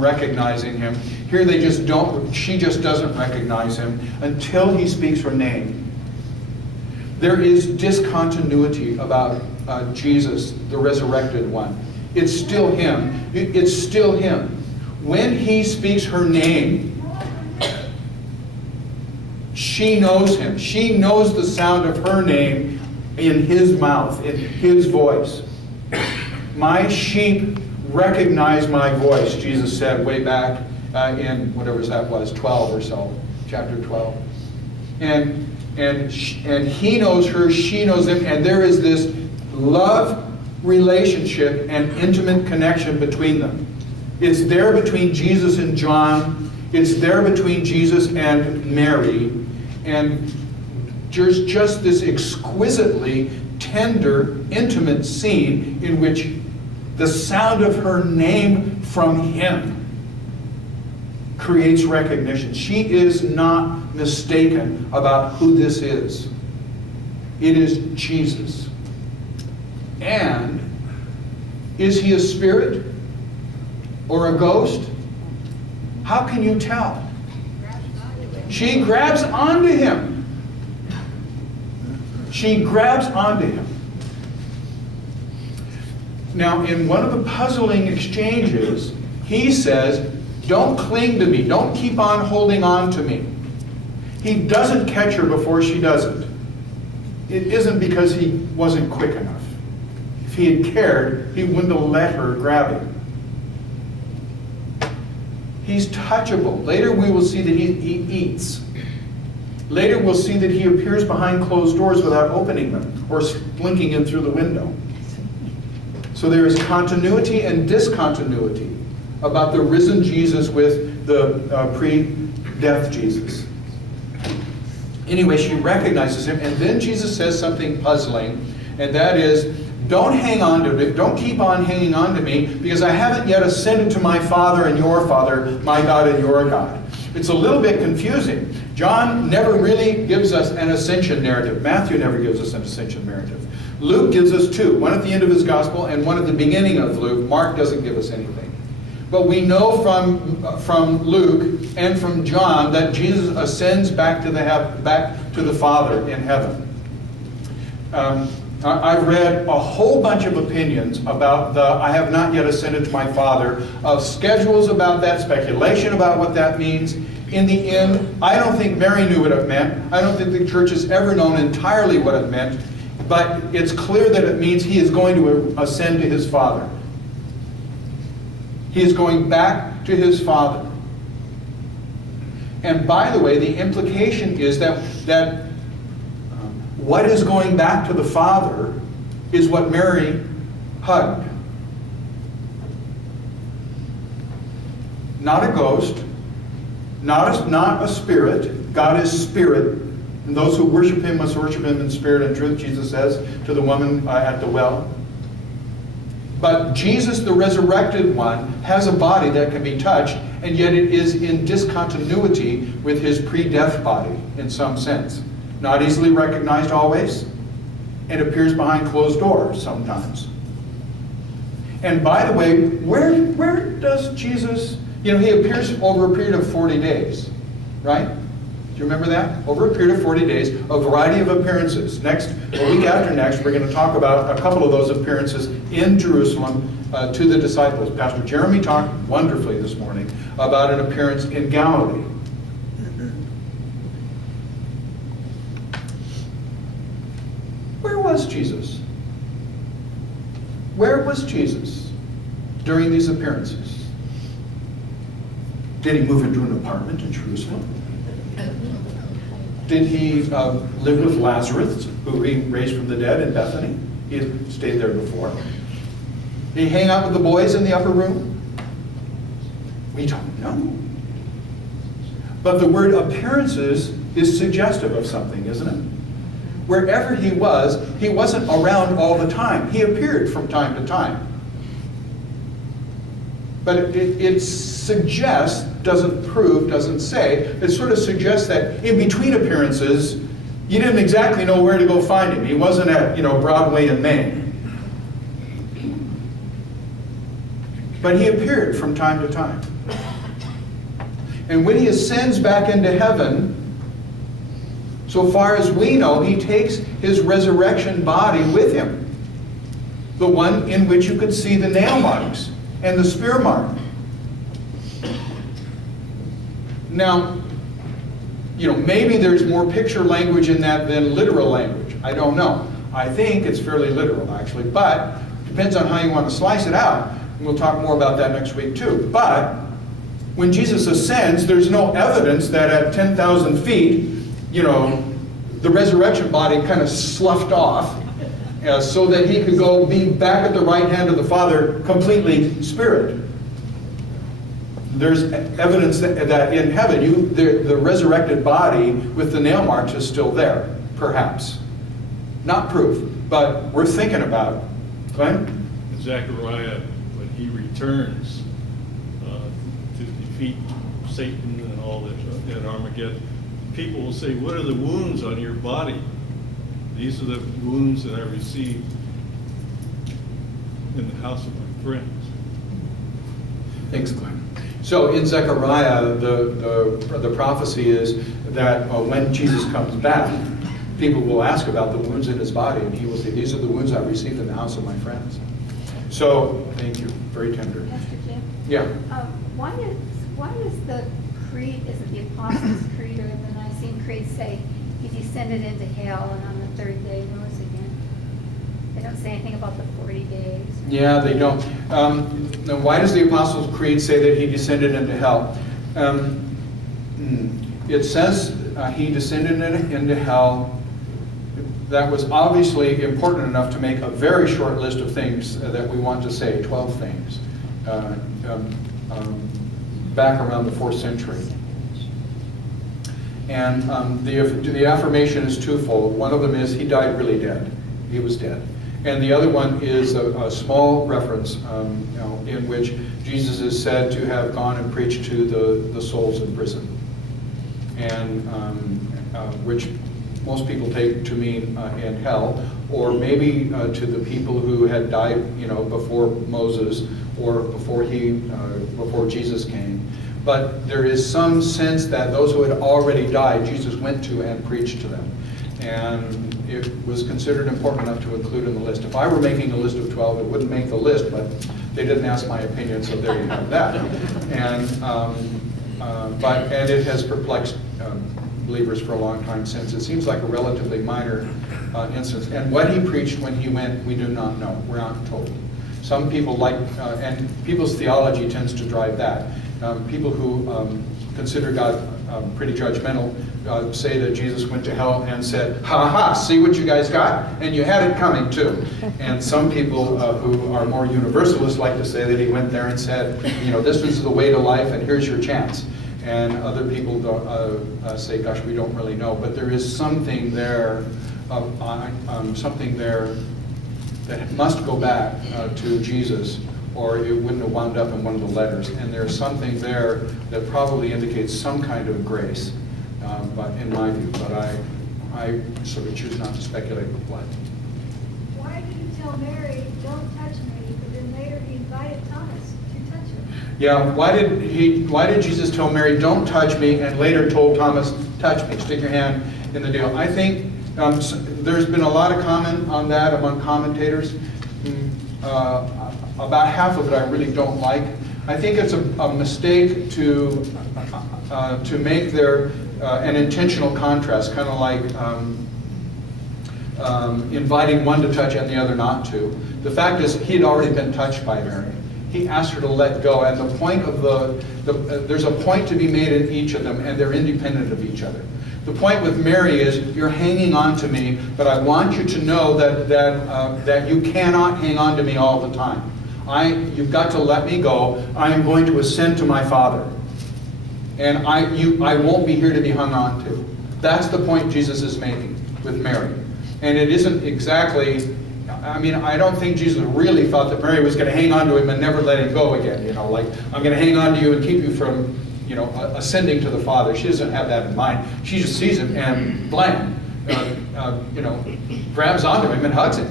recognizing him. Here they just don't, she just doesn't recognize him until he speaks her name. There is discontinuity about Jesus, the resurrected one. It's still him. It's still him. When he speaks her name, she knows him. She knows the sound of her name in his mouth, in his voice. My sheep recognize my voice, Jesus said way back in whatever that was, 12 or so, chapter 12. And he knows her, she knows him, and there is this love relationship and intimate connection between them. It's there between Jesus and John. It's there between Jesus and Mary. And there's just this exquisitely tender, intimate scene in which the sound of her name from him creates recognition. She is not mistaken about who this is. It is Jesus. And is he a spirit or a ghost? How can you tell? She grabs onto him. She grabs onto him. Now, in one of the puzzling exchanges, he says, don't cling to me. Don't keep on holding on to me. He doesn't catch her before she does it. It isn't because he wasn't quick enough. If he had cared, he wouldn't have let her grab him. He's touchable. Later we will see that he eats. Later we'll see that he appears behind closed doors without opening them or blinking in through the window. So there is continuity and discontinuity about the risen Jesus with the pre-death Jesus. Anyway, she recognizes him, and then Jesus says something puzzling, and that is, don't hang on to me, don't keep on hanging on to me, because I haven't yet ascended to my Father and your Father, my God and your God. It's a little bit confusing. John never really gives us an ascension narrative. Matthew never gives us an ascension narrative. Luke gives us two, one at the end of his gospel and one at the beginning of Luke. Mark doesn't give us anything. But we know from Luke and from John that Jesus ascends back to the Father in heaven. I've read a whole bunch of opinions about the I have not yet ascended to my Father, of schedules about that, speculation about what that means. In the end, I don't think Mary knew what it meant. I don't think the church has ever known entirely what it meant. But it's clear that it means he is going to ascend to his Father. He is going back to his Father. And by the way, the implication is that what is going back to the Father is what Mary hugged. Not a ghost, not a spirit. God is spirit. And those who worship him must worship him in spirit and truth, Jesus says to the woman at the well. But Jesus, the resurrected one, has a body that can be touched, and yet it is in discontinuity with his pre-death body in some sense. Not easily recognized always, and appears behind closed doors sometimes. And by the way, where does Jesus, he appears over a period of 40 days, right? Do you remember that? Over a period of 40 days, a variety of appearances. A week after next, we're going to talk about a couple of those appearances in Jerusalem to the disciples. Pastor Jeremy talked wonderfully this morning about an appearance in Galilee. Where was Jesus? Where was Jesus during these appearances? Did he move into an apartment in Jerusalem? Did he live with Lazarus, who he raised from the dead in Bethany? He had stayed there before. Did he hang out with the boys in the upper room? We don't know. But the word appearances is suggestive of something, isn't it? Wherever he wasn't around all the time. He appeared from time to time. But it suggests, doesn't prove, doesn't say, it sort of suggests that in between appearances, you didn't exactly know where to go find him. He wasn't at, Broadway in Maine. But he appeared from time to time. And when he ascends back into heaven, so far as we know, he takes his resurrection body with him. The one in which you could see the nail marks and the spear mark. Now, maybe there's more picture language in that than literal language. I don't know. I think it's fairly literal, actually, but depends on how you want to slice it out. And we'll talk more about that next week, too. But when Jesus ascends, there's no evidence that at 10,000 feet, the resurrection body kind of sloughed off so that he could go be back at the right hand of the Father, completely spirit. There's evidence that in heaven, the resurrected body with the nail marks is still there, perhaps. Not proof, but we're thinking about it. Glenn? Zechariah, when he returns to defeat Satan and all that at Armageddon, people will say, "What are the wounds on your body?" These are the wounds that I received in the house of my friends. Thanks, Glenn. So in Zechariah, the prophecy is that when Jesus comes back, people will ask about the wounds in his body, and he will say, "These are the wounds I received in the house of my friends." So, thank you. Very tender. Pastor Jim? Yeah. Why does the creed, is it the Apostles' Creed or the Nicene Creed, say he descended into hell and on the third day rose again? They don't say anything about the 40 days. Yeah, they don't. Now, why does the Apostles' Creed say that he descended into hell? It says he descended into hell. That was obviously important enough to make a very short list of things that we want to say, 12 things, back around the 4th century. And the affirmation is twofold. One of them is he died really dead. He was dead. And the other one is a small reference in which Jesus is said to have gone and preached to the souls in prison, and which most people take to mean in hell, or maybe to the people who had died, before Moses or before Jesus came. But there is some sense that those who had already died, Jesus went to and preached to them. And it was considered important enough to include in the list. If I were making a list of 12, it wouldn't make the list, but they didn't ask my opinion, so there you have that. And it has perplexed believers for a long time since. It seems like a relatively minor instance. And what he preached when he went, we do not know. We're not told. Some people and people's theology tends to drive that. People who consider God pretty judgmental say that Jesus went to hell and said, "Ha ha, see what you guys got? And you had it coming too." And some people who are more universalists like to say that he went there and said, "This is the way to life and here's your chance." And other people say, "Gosh, we don't really know." But there is something there, that must go back to Jesus, or it wouldn't have wound up in one of the letters. And there's something there that probably indicates some kind of grace, but in my view. But I sort of choose not to speculate with what. Why did he tell Mary, "Don't touch me," but then later he invited Thomas to touch him? Yeah, why did Jesus tell Mary, "Don't touch me," and later told Thomas, "Touch me, stick your hand in the deal"? I think there's been a lot of comment on that among commentators. About half of it I really don't like. I think it's a mistake to make there an intentional contrast, kind of like inviting one to touch and the other not to. The fact is, he had already been touched by Mary. He asked her to let go, and the point of there's a point to be made in each of them, and they're independent of each other. The point with Mary is, you're hanging on to me, but I want you to know that you cannot hang on to me all the time. You've got to let me go. I am going to ascend to my Father, and I won't be here to be hung on to. That's the point Jesus is making with Mary. And it isn't exactly, I don't think Jesus really thought that Mary was going to hang on to him and never let him go again. Like, I'm going to hang on to you and keep you from, ascending to the Father. She doesn't have that in mind. She just sees him and blam, grabs onto him and hugs him.